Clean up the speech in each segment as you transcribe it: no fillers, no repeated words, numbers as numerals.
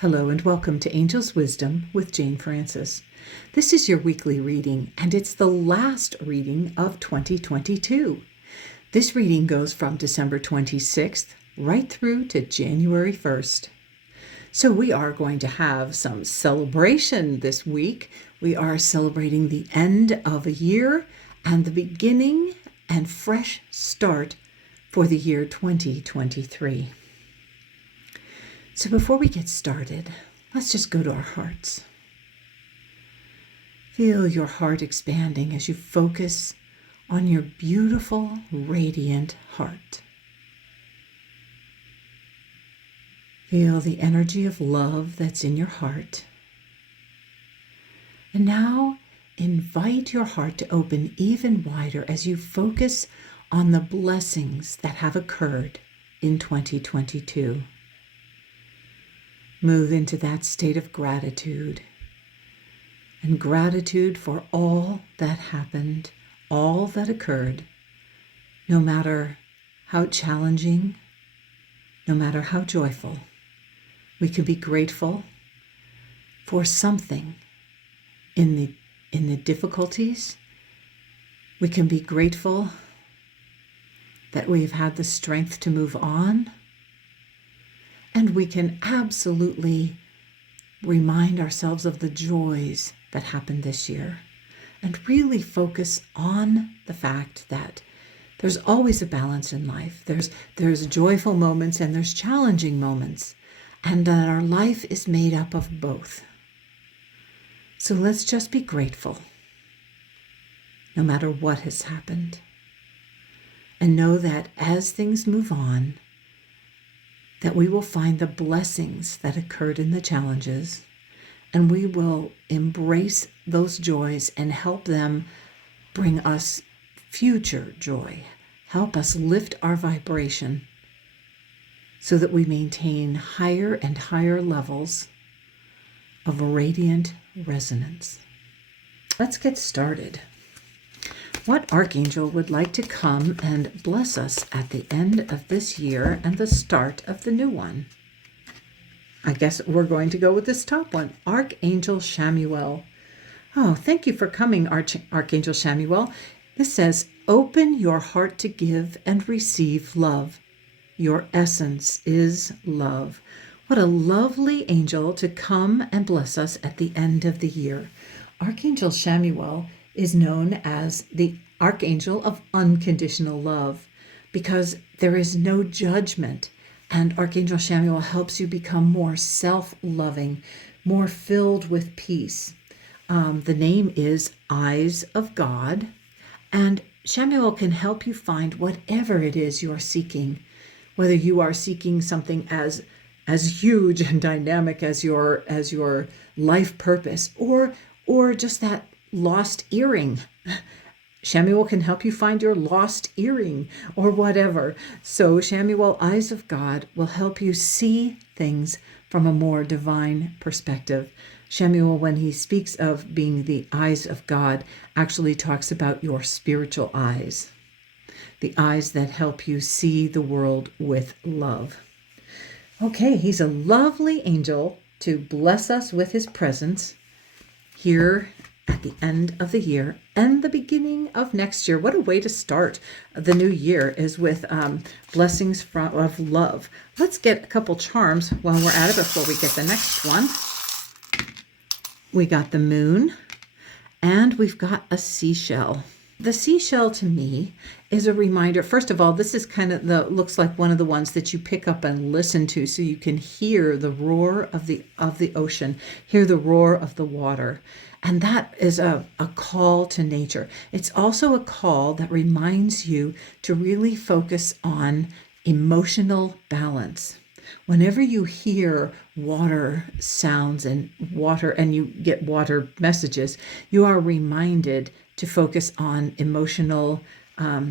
Hello and welcome to Angel's Wisdom with Jane Francis. This is your weekly reading, and it's the last reading of 2022. This reading goes from December 26th right through to January 1st. So we are going to have some celebration this week. We are celebrating the end of a year and the beginning and fresh start for the year 2023. So before we get started, let's just go to our hearts. Feel your heart expanding as you focus on your beautiful, radiant heart. Feel the energy of love that's in your heart. And now invite your heart to open even wider as you focus on the blessings that have occurred in 2022. Move into that state of gratitude, and gratitude for all that happened, all that occurred, no matter how challenging, no matter how joyful. We can be grateful for something in the difficulties. We can be grateful that we've had the strength to move on. And we can absolutely remind ourselves of the joys that happened this year and really focus on the fact that there's always a balance in life. There's joyful moments and there's challenging moments, and that our life is made up of both. So let's just be grateful no matter what has happened, and know that as things move on, that we will find the blessings that occurred in the challenges, and we will embrace those joys and help them bring us future joy, help us lift our vibration so that we maintain higher and higher levels of radiant resonance. Let's get started. What archangel would like to come and bless us at the end of this year and the start of the new one? I guess we're going to go with this top one, Archangel Chamuel. Oh, thank you for coming, Archangel Chamuel. This says, open your heart to give and receive love. Your essence is love. What a lovely angel to come and bless us at the end of the year. Archangel Chamuel is known as the Archangel of Unconditional Love because there is no judgment, and Archangel Chamuel helps you become more self-loving, more filled with peace. The name is Eyes of God, and Chamuel can help you find whatever it is you're seeking, whether you are seeking something as huge and dynamic as your life purpose, or just that lost earring. Chamuel can help you find your lost earring or whatever. So Chamuel, Eyes of God, will help you see things from a more divine perspective. Chamuel, when he speaks of being the eyes of God, actually talks about your spiritual eyes, the eyes that help you see the world with love. Okay, he's a lovely angel to bless us with his presence here at the end of the year and the beginning of next year. What a way to start the new year is with blessings of love. Let's get a couple charms while we're at it before we get the next one. We got the moon, and we've got a seashell. The seashell to me is a reminder. First of all, this is kind of looks like one of the ones that you pick up and listen to so you can hear the roar of the ocean, hear the roar of the water. And that is a call to nature. It's also a call that reminds you to really focus on emotional balance. Whenever you hear water sounds and you get water messages, you are reminded to focus on emotional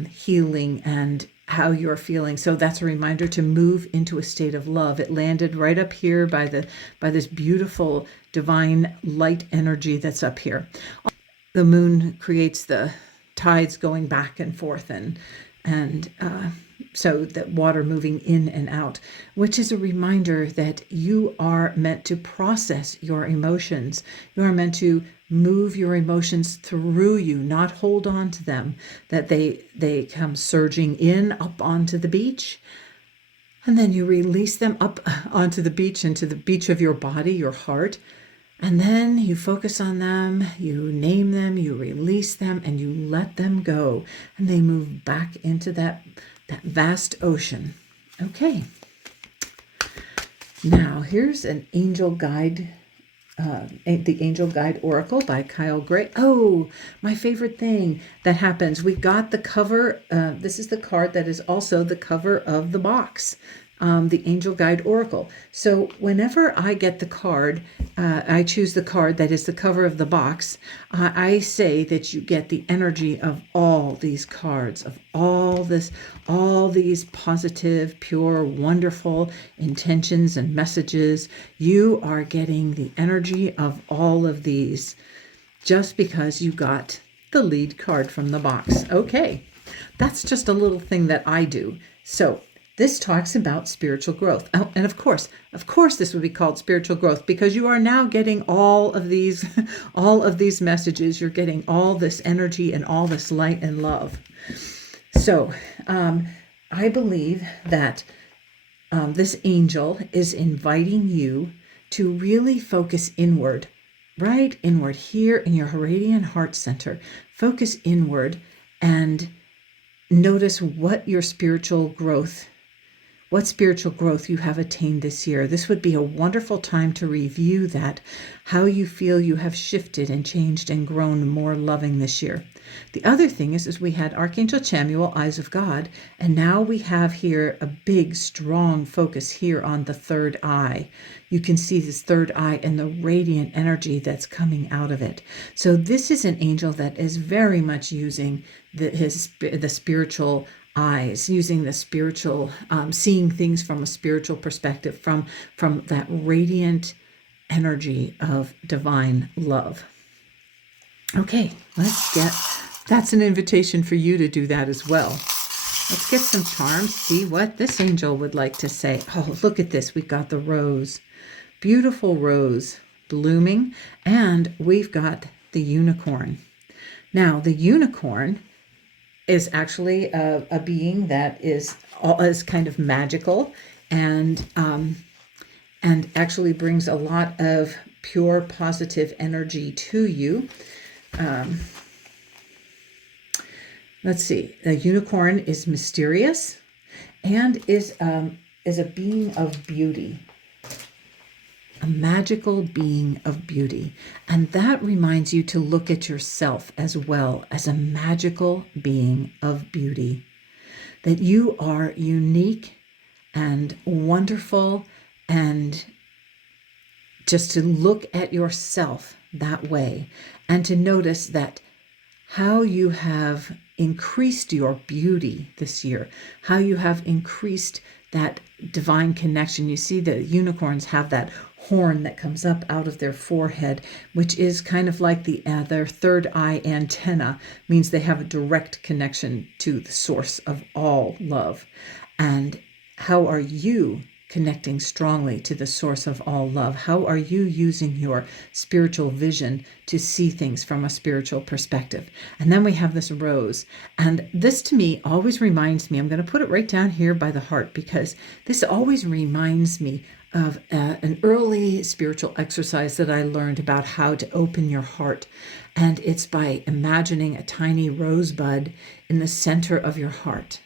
healing and how you're feeling. So that's a reminder to move into a state of love. It landed right up here by this beautiful divine light energy that's up here. The moon creates the tides going back and forth, and so that water moving in and out, which is a reminder that you are meant to process your emotions. You are meant to move your emotions through you, not hold on to them, that they come surging in up onto the beach. And then you release them up onto the beach, into the beach of your body, your heart. And then you focus on them, you name them, you release them, and you let them go. And they move back into that vast ocean. Okay. Now, here's an angel guide, the Angel Guide Oracle by Kyle Gray. Oh, my favorite thing that happens. We got the cover. This is the card that is also the cover of the box. The Angel Guide Oracle. So whenever I get the card, I choose the card that is the cover of the box. I say that you get the energy of all these cards, of all these positive, pure, wonderful intentions and messages. You are getting the energy of all of these just because you got the lead card from the box. Okay, that's just a little thing that I do. So this talks about spiritual growth. Oh, and of course, this would be called spiritual growth because you are now getting all of these messages. You're getting all this energy and all this light and love. So I believe that this angel is inviting you to really focus inward, right inward here in your radiant heart center. Focus inward and notice what spiritual growth you have attained this year. This would be a wonderful time to review that, how you feel you have shifted and changed and grown more loving this year. The other thing is we had Archangel Chamuel, Eyes of God, and now we have here a big, strong focus here on the third eye. You can see this third eye and the radiant energy that's coming out of it. So this is an angel that is very much using the spiritual eyes, using the spiritual, seeing things from a spiritual perspective, from that radiant energy of divine love. Okay, that's an invitation for you to do that as well. Let's get some charms, see what this angel would like to say. Oh, look at this. We've got the rose, beautiful rose blooming, and we've got the unicorn. Now, the unicorn is actually a being that is kind of magical and actually brings a lot of pure positive energy to you. Let's see. The unicorn is mysterious and is a being of beauty. A magical being of beauty. And that reminds you to look at yourself as well as a magical being of beauty. That you are unique and wonderful, and just to look at yourself that way and to notice that how you have increased your beauty this year, how you have increased that divine connection. You see the unicorns have that horn that comes up out of their forehead, which is kind of like their third eye antenna, means they have a direct connection to the source of all love. And how are you connecting strongly to the source of all love? How are you using your spiritual vision to see things from a spiritual perspective? And then we have this rose. And this to me always reminds me, I'm going to put it right down here by the heart, because this always reminds me of an early spiritual exercise that I learned about how to open your heart. And it's by imagining a tiny rosebud in the center of your heart,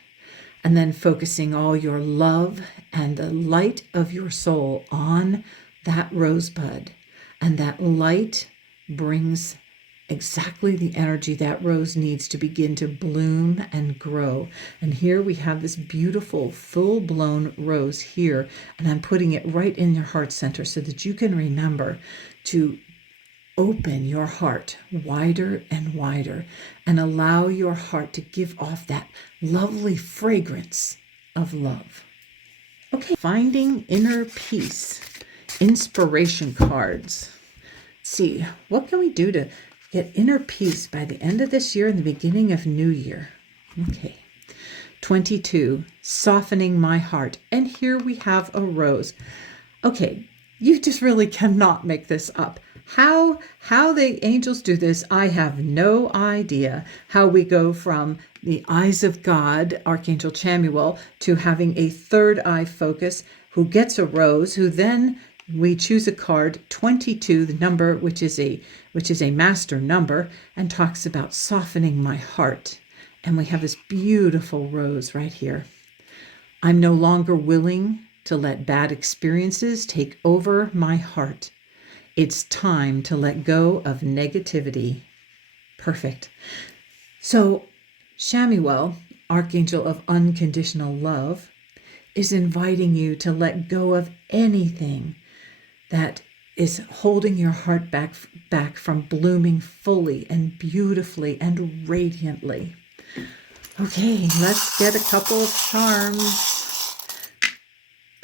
and then focusing all your love and the light of your soul on that rosebud. And that light brings exactly the energy that rose needs to begin to bloom and grow. And here we have this beautiful full-blown rose here, and I'm putting it right in your heart center so that you can remember to open your heart wider and wider and allow your heart to give off that lovely fragrance of love. Okay, finding inner peace, inspiration cards. Let's see, what can we do to get inner peace by the end of this year and the beginning of new year? Okay. 22, softening my heart. And here we have a rose. Okay, you just really cannot make this up. How the angels do this, I have no idea. How we go from the eyes of God, Archangel Chamuel, to having a third eye focus, who gets a rose, who then we choose a card, 22, the number, which is a master number, and talks about softening my heart. And we have this beautiful rose right here. I'm no longer willing to let bad experiences take over my heart. It's time to let go of negativity. Perfect. So Chamuel, Archangel of Unconditional Love, is inviting you to let go of anything that is holding your heart back from blooming fully and beautifully and radiantly. Okay, let's get a couple of charms.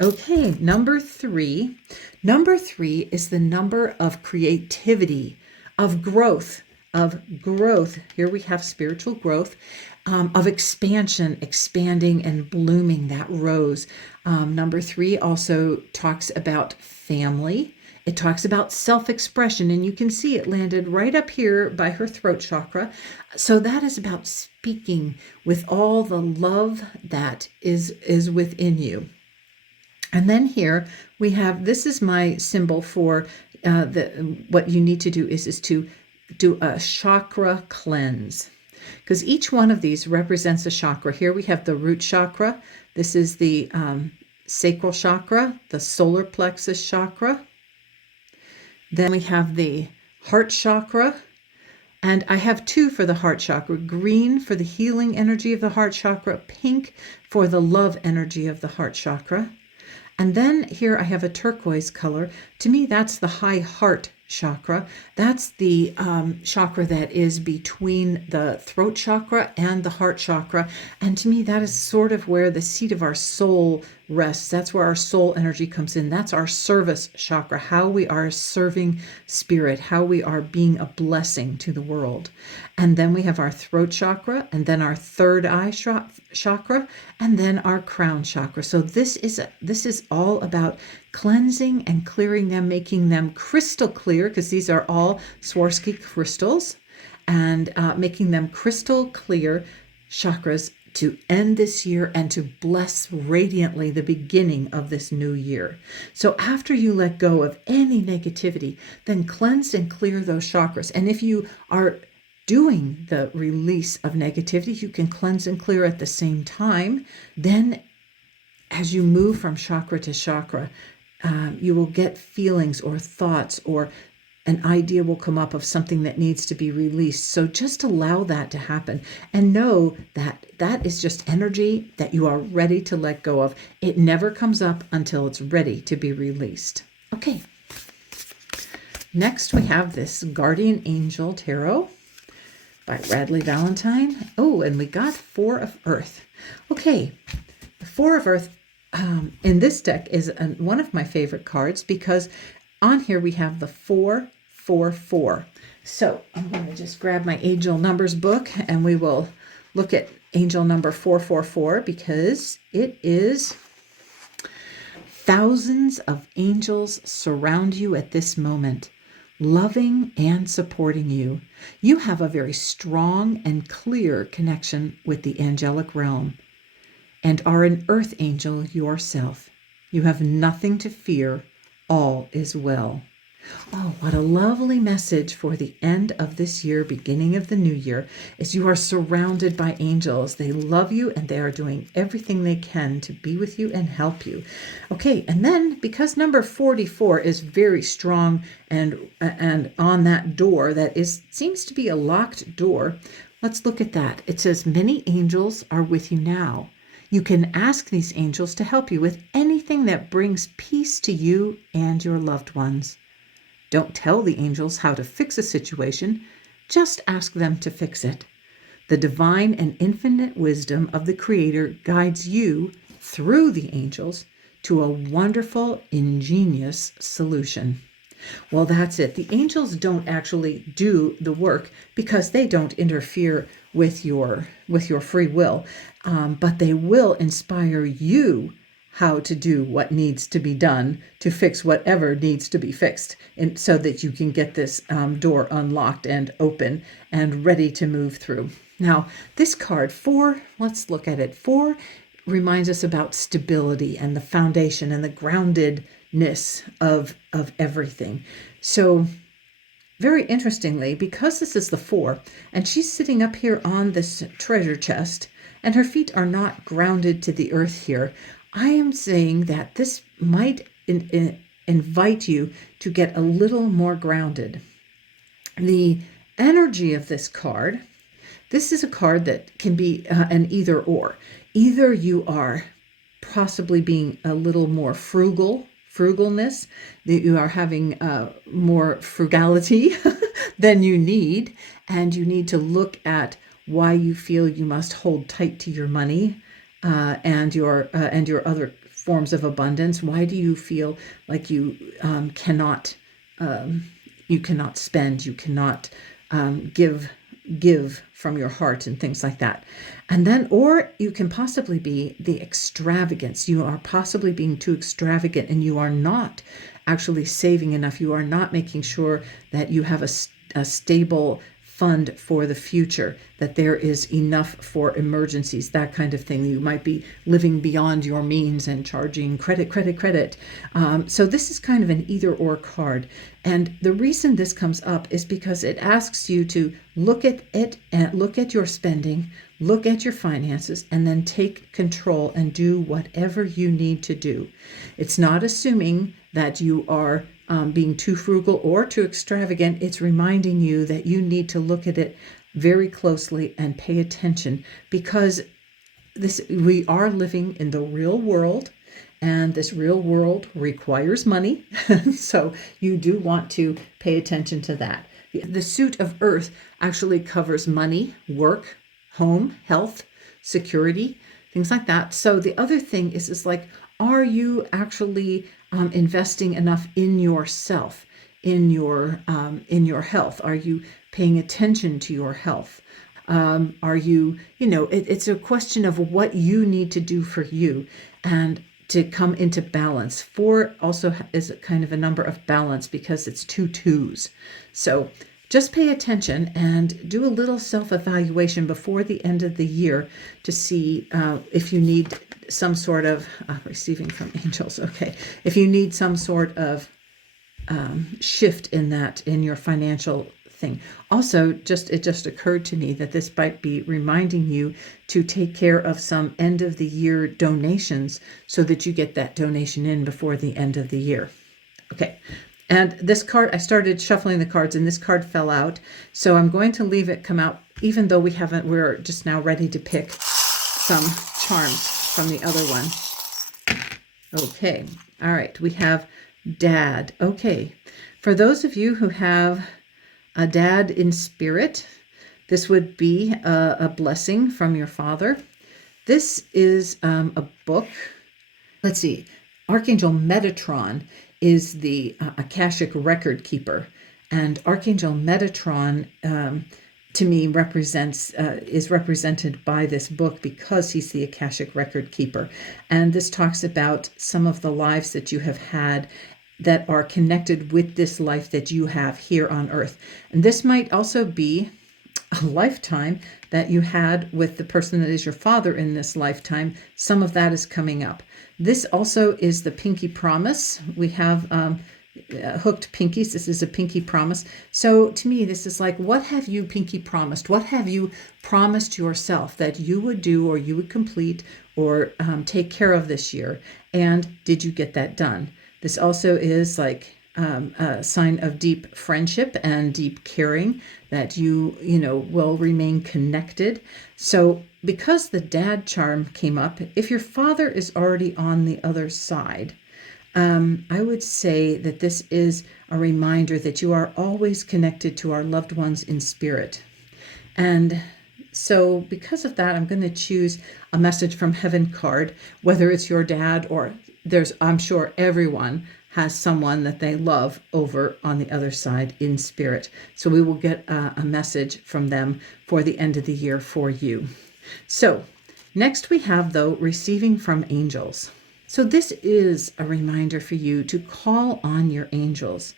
Okay, number 3. Number 3 is the number of creativity, of growth, Here we have spiritual growth, of expansion, expanding and blooming that rose. Number 3 also talks about family. It talks about self-expression, and you can see it landed right up here by her throat chakra. So that is about speaking with all the love that is within you. And then here we have, this is my symbol for what you need to do is to do a chakra cleanse, because each one of these represents a chakra. Here we have the root chakra. This is the sacral chakra, the solar plexus chakra. Then we have the heart chakra, and I have 2 for the heart chakra: green for the healing energy of the heart chakra, pink for the love energy of the heart chakra. And then here I have a turquoise color. To me, that's the high heart chakra. That's the chakra that is between the throat chakra and the heart chakra. And to me, that is sort of where the seat of our soul rests. That's where our soul energy comes in. That's our service chakra, how we are serving spirit, how we are being a blessing to the world. And then we have our throat chakra, and then our third eye chakra, and then our crown chakra. So this is all about cleansing and clearing them, making them crystal clear, because these are all Swarovski crystals, and making them crystal clear chakras to end this year and to bless radiantly the beginning of this new year. So after you let go of any negativity, then cleanse and clear those chakras. And if you are doing the release of negativity, you can cleanse and clear at the same time. Then as you move from chakra to chakra, you will get feelings or thoughts, or an idea will come up of something that needs to be released. So just allow that to happen, and know that that is just energy that you are ready to let go of. It never comes up until it's ready to be released. Okay. Next we have this Guardian Angel Tarot by Radley Valentine. Oh, and we got 4 of Earth. Okay, the 4 of Earth in this deck is one of my favorite cards, because on here we have the 444. So I'm going to just grab my angel numbers book, and we will look at angel number 444, because it is thousands of angels surround you at this moment, loving and supporting you. You have a very strong and clear connection with the angelic realm, and are an earth angel yourself. You have nothing to fear. All is well. Oh, what a lovely message for the end of this year, beginning of the new year, is you are surrounded by angels. They love you, and they are doing everything they can to be with you and help you. Okay, and then because number 44 is very strong and on that door that seems to be a locked door, let's look at that. It says, many angels are with you now. You can ask these angels to help you with anything that brings peace to you and your loved ones. Don't tell the angels how to fix a situation, just ask them to fix it. The divine and infinite wisdom of the Creator guides you through the angels to a wonderful, ingenious solution. Well, that's it. The angels don't actually do the work because they don't interfere with your free will, but they will inspire you how to do what needs to be done to fix whatever needs to be fixed, and so that you can get this door unlocked and open and ready to move through. Now, this card, 4, let's look at it. 4 reminds us about stability and the foundation and the groundedness of everything. So very interestingly, because this is the 4, and she's sitting up here on this treasure chest, and her feet are not grounded to the earth here, I am saying that this might invite you to get a little more grounded. The energy of this card, this is a card that can be an either or. Either you are possibly being a little more frugalness, that you are having more frugality than you need, and you need to look at why you feel you must hold tight to your money and your other forms of abundance. Why do you feel like you cannot spend, you cannot give from your heart and things like that? And then, or you can possibly be the extravagance. You are possibly being too extravagant, and you are not actually saving enough. You are not making sure that you have a stable fund for the future, that there is enough for emergencies, that kind of thing. You might be living beyond your means and charging credit. So this is kind of an either or card. And the reason this comes up is because it asks you to look at it and look at your spending, look at your finances, and then take control and do whatever you need to do. It's not assuming that you are being too frugal or too extravagant. It's reminding you that you need to look at it very closely and pay attention, because we are living in the real world, and this real world requires money. So you do want to pay attention to that. The suit of earth actually covers money, work, home, health, security, things like that. So the other thing is like, are you actually investing enough in yourself, in your health? Are you paying attention to your health? Are you, it's a question of what you need to do for you and to come into balance. 4 also is kind of a number of balance because it's 2 2s. So just pay attention and do a little self-evaluation before the end of the year to see if you need some sort of receiving from angels. Okay. If you need some sort of shift in that, in your financial thing. Also, it just occurred to me that this might be reminding you to take care of some end of the year donations so that you get that donation in before the end of the year. Okay. And this card, I started shuffling the cards and this card fell out. So I'm going to leave it come out, even though we're just now ready to pick some charms from the other one. Okay. All right. We have dad. Okay. For those of you who have a dad in spirit, this would be a blessing from your father. This is a book. Let's see. Archangel Metatron is the Akashic record keeper, and Archangel Metatron to me is represented by this book because he's the Akashic record keeper. And this talks about some of the lives that you have had that are connected with this life that you have here on earth. And this might also be a lifetime that you had with the person that is your father in this lifetime. Some of that is coming up. This also is the pinky promise. We have hooked pinkies. This is a pinky promise. So to me, this is like, what have you pinky promised? What have you promised yourself that you would do or you would complete or take care of this year? And did you get that done? This also is like a sign of deep friendship and deep caring, that you will remain connected. So because the dad charm came up, if your father is already on the other side, I would say that this is a reminder that you are always connected to our loved ones in spirit. And so because of that, I'm going to choose a message from heaven card, whether it's your dad or I'm sure everyone has someone that they love over on the other side in spirit. So we will get a message from them for the end of the year for you. So next we have, though, receiving from angels. So this is a reminder for you to call on your angels.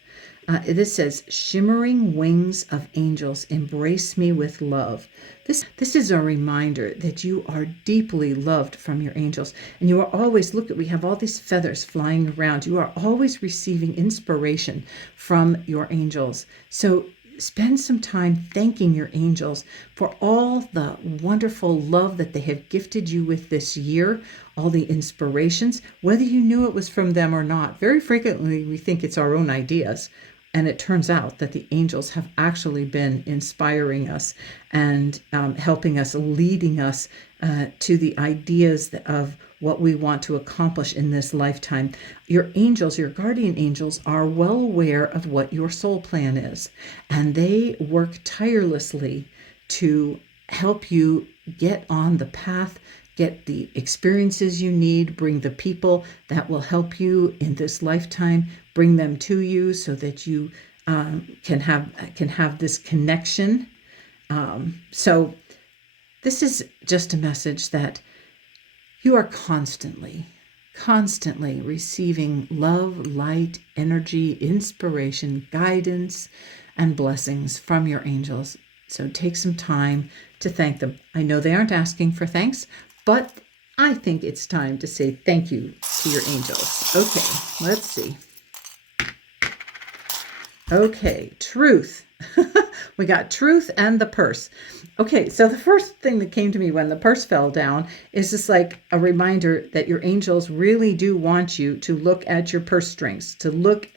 This says, shimmering wings of angels, embrace me with love. This is a reminder that you are deeply loved from your angels. And you are always, look, we have all these feathers flying around. You are always receiving inspiration from your angels. So spend some time thanking your angels for all the wonderful love that they have gifted you with this year, all the inspirations, whether you knew it was from them or not. Very frequently, we think it's our own ideas. And it turns out that the angels have actually been inspiring us and helping us, leading us to the ideas of what we want to accomplish in this lifetime. Your angels, your guardian angels, are well aware of what your soul plan is, and they work tirelessly to help you get on the path, get the experiences you need, bring the people that will help you in this lifetime, bring them to you so that you can have this connection. So this is just a message that you are constantly receiving love, light, energy, inspiration, guidance, and blessings from your angels. So take some time to thank them. I know they aren't asking for thanks, but I think it's time to say thank you to your angels. Okay, let's see. Okay, truth. We got truth and the purse. Okay, so the first thing that came to me when the purse fell down is just like a reminder that your angels really do want you to look at your purse strings, to look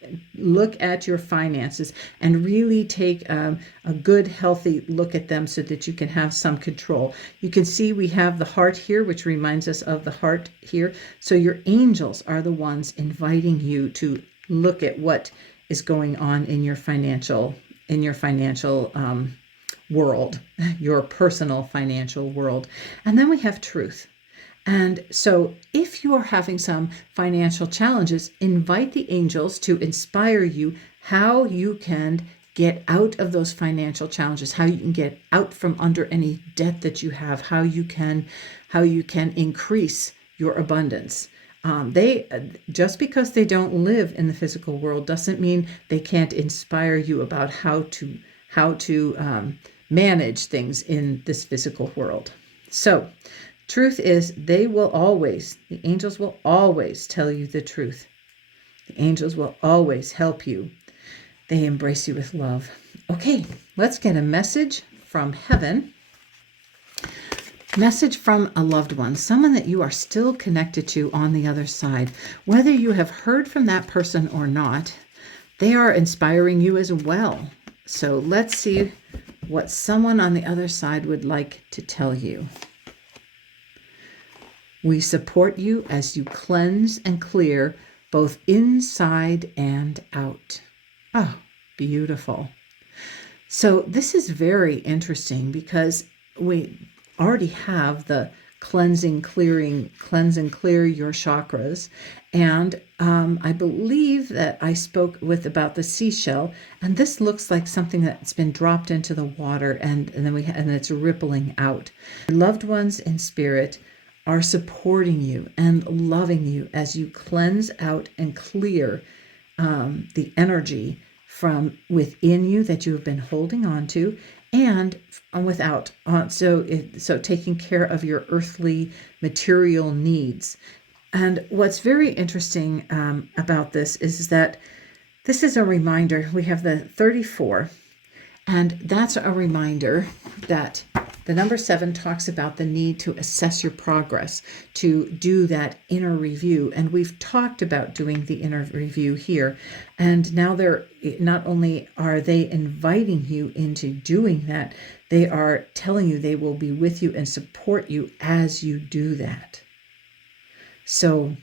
at your finances, and really take a good, healthy look at them so that you can have some control. You can see we have the heart here, which reminds us of the heart here. So your angels are the ones inviting you to look at what is going on in your financial world, your personal financial world. And then we have truth. And so if you are having some financial challenges, invite the angels to inspire you how you can get out of those financial challenges, how you can get out from under any debt that you have, how you can increase your abundance. They just because they don't live in the physical world doesn't mean they can't inspire you about how to manage things in this physical world. So, truth is, the angels will always tell you the truth. The angels will always help you. They embrace you with love. Okay, let's get a message from heaven. Message from a loved one, someone that you are still connected to on the other side. Whether you have heard from that person or not, they are inspiring you as well. So let's see what someone on the other side would like to tell you. We support you as you cleanse and clear both inside and out. Oh, beautiful. So this is very interesting because we already have the cleanse and clear your chakras. And I believe that I spoke about the seashell, and this looks like something that's been dropped into the water, and it's rippling out. Loved ones in spirit are supporting you and loving you as you cleanse out and clear the energy from within you that you have been holding on to and without. So taking care of your earthly material needs. And what's very interesting about this is that this is a reminder. We have the 34, and that's a reminder that the number 7 talks about the need to assess your progress, to do that inner review. And we've talked about doing the inner review here. And now they're not only are they inviting you into doing that, they are telling you they will be with you and support you as you do that. So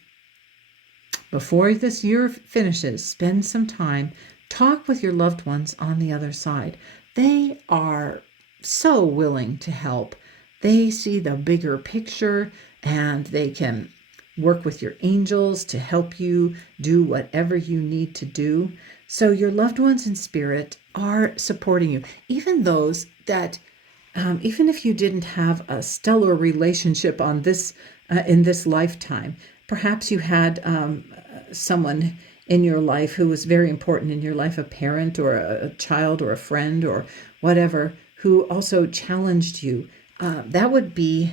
before this year finishes, spend some time, talk with your loved ones on the other side. They are so willing to help. They see the bigger picture, and they can work with your angels to help you do whatever you need to do. So your loved ones in spirit are supporting you, even those that, even if you didn't have a stellar relationship on this in this lifetime, perhaps you had someone in your life who was very important in your life, a parent or a child or a friend or whatever, who also challenged you. That would be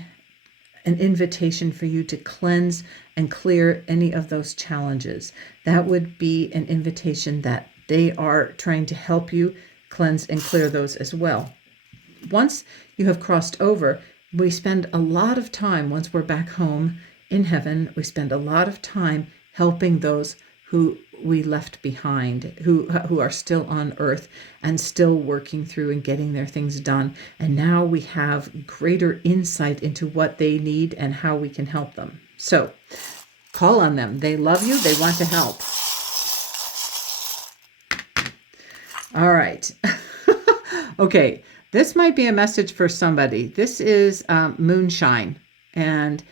an invitation for you to cleanse and clear any of those challenges. That would be an invitation that they are trying to help you cleanse and clear those as well. Once you have crossed over, we spend a lot of time, once we're back home in heaven, we spend a lot of time helping those who we left behind, who are still on earth and still working through and getting their things done. And now we have greater insight into what they need and how we can help them. So call on them. They love you. They want to help. All right. Okay. This might be a message for somebody. This is moonshine. And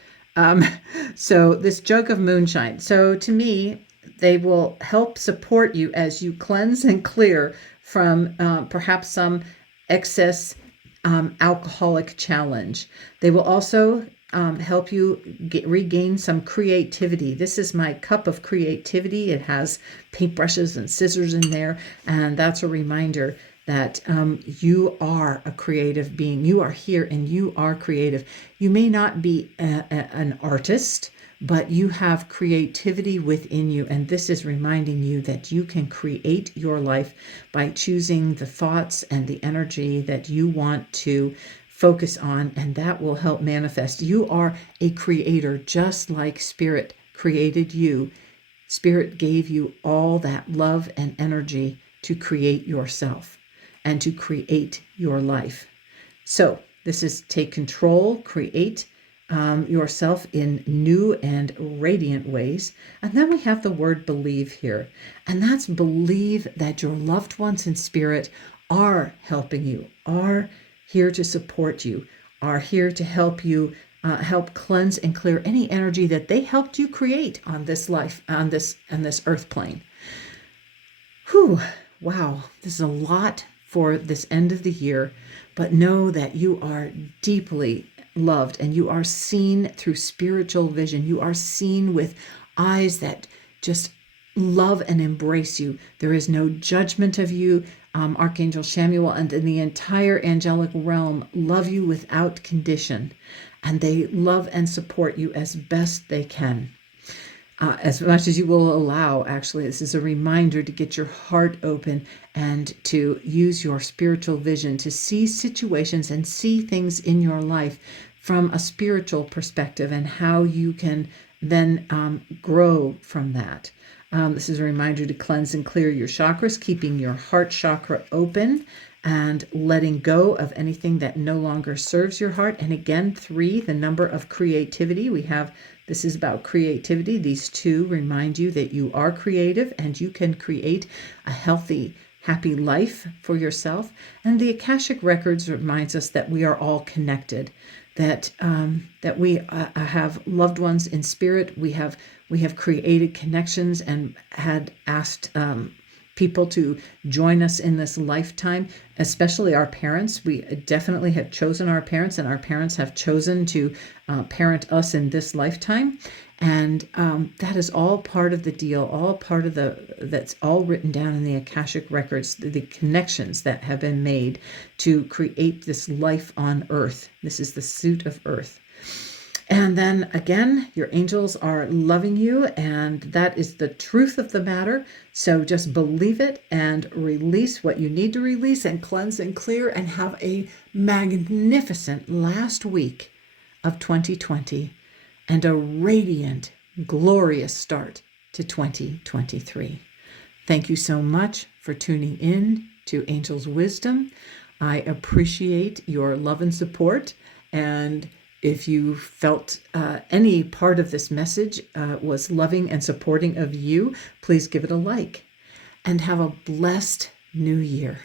so this jug of moonshine. So to me, they will help support you as you cleanse and clear from perhaps some excess alcoholic challenge. They will also help you regain some creativity. This is my cup of creativity. It has paintbrushes and scissors in there, and that's a reminder that you are a creative being. You are here and you are creative. You may not be an artist, but you have creativity within you. And this is reminding you that you can create your life by choosing the thoughts and the energy that you want to focus on, and that will help manifest. You are a creator, just like Spirit created you. Spirit gave you all that love and energy to create yourself and to create your life. So this is take control, create yourself in new and radiant ways. And then we have the word believe here. And that's believe that your loved ones in spirit are helping you, are here to support you, are here to help you help cleanse and clear any energy that they helped you create on this life, on this earth plane. Whew, wow, this is a lot for this end of the year, but know that you are deeply loved and you are seen through spiritual vision. You are seen with eyes that just love and embrace you. There is no judgment of you. Archangel Chamuel and the entire angelic realm love you without condition, and they love and support you as best they can. As much as you will allow, actually. This is a reminder to get your heart open and to use your spiritual vision to see situations and see things in your life from a spiritual perspective and how you can then grow from that. This is a reminder to cleanse and clear your chakras, keeping your heart chakra open and letting go of anything that no longer serves your heart. And again, 3, the number of creativity. This is about creativity. These 2 remind you that you are creative and you can create a healthy, happy life for yourself. And the Akashic Records reminds us that we are all connected, that we have loved ones in spirit. We have created connections and had asked people to join us in this lifetime, especially our parents. We definitely have chosen our parents, and our parents have chosen to parent us in this lifetime. And that is all part of the deal, all part of that's all written down in the Akashic Records, the connections that have been made to create this life on earth. This is the suit of earth. And then again, your angels are loving you, and that is the truth of the matter. So just believe it and release what you need to release and cleanse and clear, and have a magnificent last week of 2020 and a radiant, glorious start to 2023. Thank you so much for tuning in to Angel's Wisdom. I appreciate your love and support, and if you felt any part of this message was loving and supporting of you, please give it a like, and have a blessed new year.